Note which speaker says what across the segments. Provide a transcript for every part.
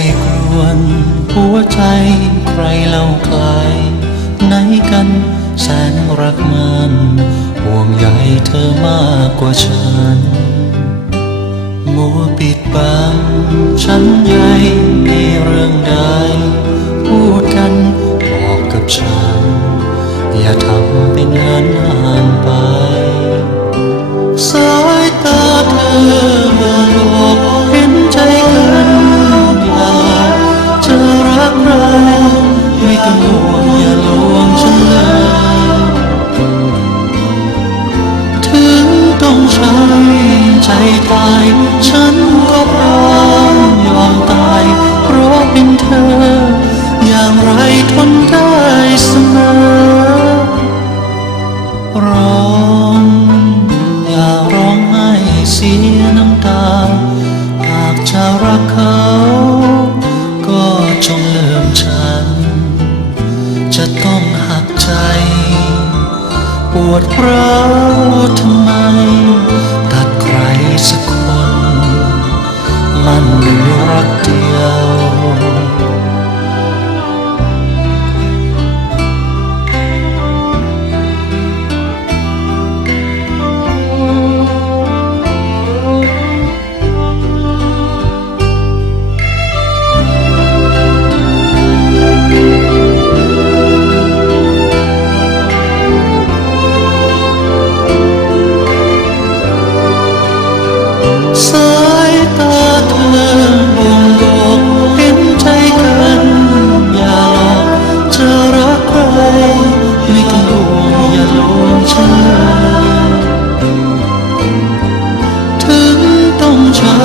Speaker 1: ใครวนหัวใจใครเล่าคลายไหนกันแสนรักมันห่วงใยเธอมากกว่าฉันมัวปิดบังฉันใหญ่ในเรื่องใดพูดกันบอกกับฉัน อย่าทำเป็นเงินหัน ตาย ฉันก็พร้อมยอมตาย เพราะเป็นเธอ อย่างไรทนได้เสมอ ร้องอย่าร้องไห้เสียน้ำตา หากจะรักเขา ก็จงเลิมฉัน จะต้องหักใจ ปวดร้าวทำไม สายตาเธอบ่งบอกเห็นใจกันอย่าหลอกจะรักใครไม่ต้องห่วงอย่าหลงฉันเลยถึงต้องใช้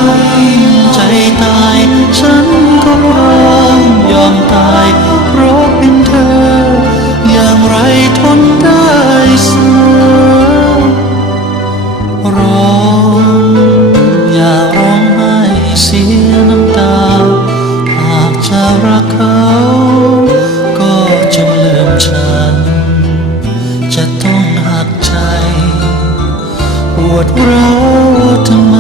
Speaker 1: ใจตายฉันก็พร้อมยอมตายเพราะเป็นเธออย่างไรทน วดร้าวทำไม